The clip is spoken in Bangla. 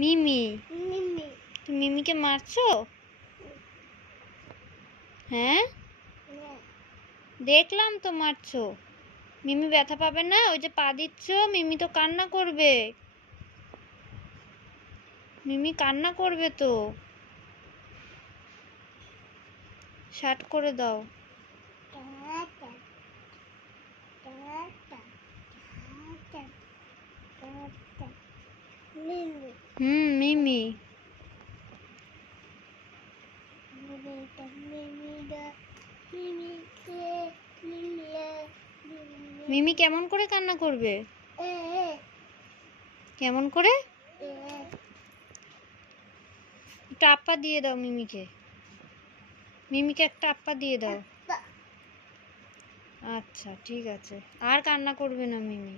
মিমি, তুমি মিমিকে মারছো? হ্যাঁ, দেখলাম তো মারছো। মিমি ব্যথা পাবে না? ওই যে পা দিচ্ছ, মিমি তো কান্না করবে। মিমি কান্না করবে তো। শার্ট করে দাও। মিমি। মিমি কেমন করে কান্না করবে? কেমন করে? একটা আপ্পা দিয়ে দাও মিমিকে। মিমিকে একটা আপ্পা দিয়ে দাও। আচ্ছা ঠিক আছে, আর কান্না করবে না মিমি।